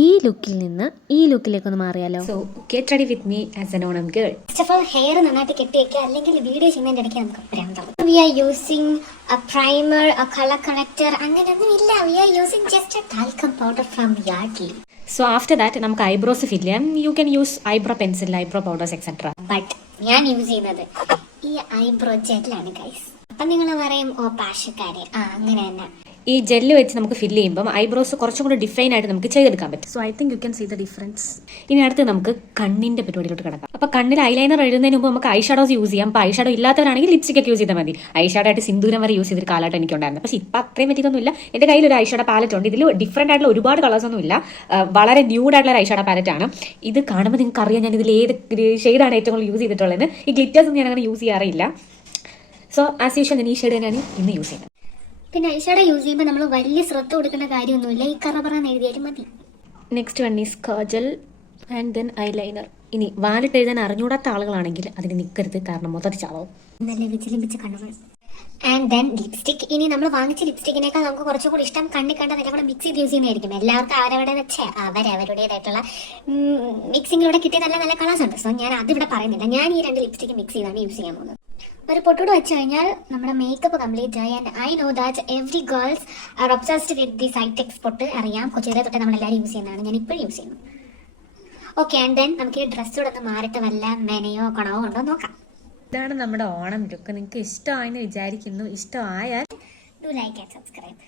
ഈ ലുക്കിൽ നിന്ന് ഈ ലുക്കിലേക്ക് ഒന്ന് മാറിയാലോ? So get ready with me as an Onam girl. First of all hair നന്നായിട്ട് കെട്ടി വെക്കുക, അല്ലെങ്കിൽ വീഡിയോ ചെയ്യുന്നതിന്റെ ഇടയ്ക്ക് നമുക്ക് ഭ്രാന്താവും. We are using a primer, a colour corrector, അങ്ങനെയൊന്നും ഇല്ല. We are using just a talcum powder from Yardley. So after that നമുക്ക് ഐബ്രോസ് ഫിൽ ചെയ്യാം. You can use eyebrow pencil, eyebrow powders etcetera. But ഞാൻ use ചെയ്യുന്നത് ഈ eyebrow ജെല്ലാണ് guys. അപ്പം നിങ്ങൾ പറയും ഓ പാഷക്കാരെ, അങ്ങനെ തന്നെ. ഈ ജെല്ല് വെച്ച് നമുക്ക് ഫില്ല് ചെയ്യുമ്പോൾ ഐബ്രോസ് കുറച്ചും കൂടി ഡിഫൈൻ ആയിട്ട് നമുക്ക് ചെയ്തെടുക്കാൻ പറ്റും. So I think you can see the difference. ഇനി അടുത്ത് നമുക്ക് കണ്ണിന്റെ പരിപാടിയിലോട്ട് കിടക്കാം. അപ്പോൾ കണ്ണിൽ ഐലൈനർ എഴുതുന്നതിന് മുമ്പ് നമുക്ക് ഐ ഷാഡോസ് യൂസ് ചെയ്യാം. അപ്പോൾ ഐ ഷാഡോ ഇല്ലാത്തവരാണെങ്കിൽ ലിപ്സ്റ്റിക് ഒക്കെ യൂസ് ചെയ്താൽ മതി. ഐ ഷാഡോ ആയിട്ട് സിന്ദൂരം വരെ യൂസ് ചെയ്തൊരു കാലഘട്ടം എനിക്കുണ്ടായിരുന്നു. പക്ഷേ ഇപ്പം അത്രയും പറ്റിയതൊന്നുമില്ല. എൻ്റെ കയ്യിൽ ഒരു ഐ ഷാഡോ പാലറ്റ് ഉണ്ട്. ഇതിൽ ഡിഫറെൻ്റ് ആയിട്ടുള്ള ഒരുപാട് കളേഴ്സ് ഒന്നും ഇല്ല. വളരെ ന്യൂഡ് ആയിട്ടുള്ള ഒരു ഐ ഷാഡോ പാലറ്റ് ആണ്. ഇത് കാണുമ്പോൾ നിങ്ങൾക്ക് അറിയാം ഞാൻ ഇതിൽ ഏത് ഷെയ്ഡാണ് ഏറ്റവും കൂടുതൽ യൂസ് ചെയ്തിട്ടുള്ളത്. ഈ ഗ്ലിറ്റേഴ്സ് ഒന്നും ഞാൻ അങ്ങനെ യൂസ് ചെയ്യാറില്ല. സോ ആസ് യൂഷ്വൽ ഞാൻ ഈ ഷെയ്ഡ് തന്നെയാണ് ഇന്ന് യൂസ് ചെയ്യുന്നത്. പിന്നെ ഐഷാഡോ യൂസ് ചെയ്യുമ്പോൾ നമ്മൾ വലിയ ശ്രദ്ധ കൊടുക്കേണ്ട കാര്യമൊന്നുമില്ല. ഈ കറപറാന്ന് എഴുതിയാലും മതി. Next one is kajal and then eyeliner. ഇനി വാലിട്ട് എഴുതാൻ അറിഞ്ഞൂടാത്ത ആളുകളാണെങ്കിൽ അതിന് നിൽക്കരുത്, കാരണം മൊത്തത്തിൽ ചാവും. നല്ല വിജിലിമ്പിച്ച കണ്ണുകൾ. And then lipstick. ഇനി നമ്മൾ വാങ്ങിച്ച ലിപ്സ്റ്റിക്കിനേക്കാൾ നമുക്ക് കുറച്ചുകൂടി ഇഷ്ടം കണ്ണിൽ കണ്ട നില കൂടെ മിക്സ് ചെയ്ത് യൂസ് ചെയ്യുന്നതായിരിക്കും. എല്ലാവർക്കും അവരവരുടേതായിട്ടുള്ള മിക്സിങ്ങിലൂടെ കിട്ടിയ നല്ല നല്ല കളേഴ്സ് ഉണ്ട്. സോ ഞാൻ അതിവിടെ പറയുന്നില്ല. ഞാൻ ഈ 2 ലിപ്സ്റ്റിക്ക് മിക്സ് ചെയ്താണ് യൂസ് ചെയ്യാൻ പോകുന്നത്. ഒരു പൊട്ടൂടെ വെച്ച് കഴിഞ്ഞാൽ നമ്മുടെ മേക്കപ്പ് കംപ്ലീറ്റ് ആയി. And I know that every girls are obsessed with the Sitex പൊട്ട്. അറിയാം, കൊച്ചിലെ തൊട്ട് നമ്മളെല്ലാവരും യൂസ് ചെയ്യുന്നതാണ്. ഞാൻ ഇപ്പോഴും യൂസ് ചെയ്യുന്നു. ഓക്കെ, ആൻഡ് ദെൻ നമുക്ക് ഈ ഡ്രസ്സോടെ ഒന്ന് മാറിയിട്ട് വല്ല മെനയോ കണവോ ഉണ്ടോ നോക്കാം. ഇതാണ് നമ്മുടെ ഓണം ലുക്ക്. നിങ്ങൾക്ക് ഇഷ്ടമായെന്ന് വിചാരിക്കുന്നു. ഇഷ്ടമായാൽ ഡു ലൈക്ക് ആൻഡ് സബ്സ്ക്രൈബ്.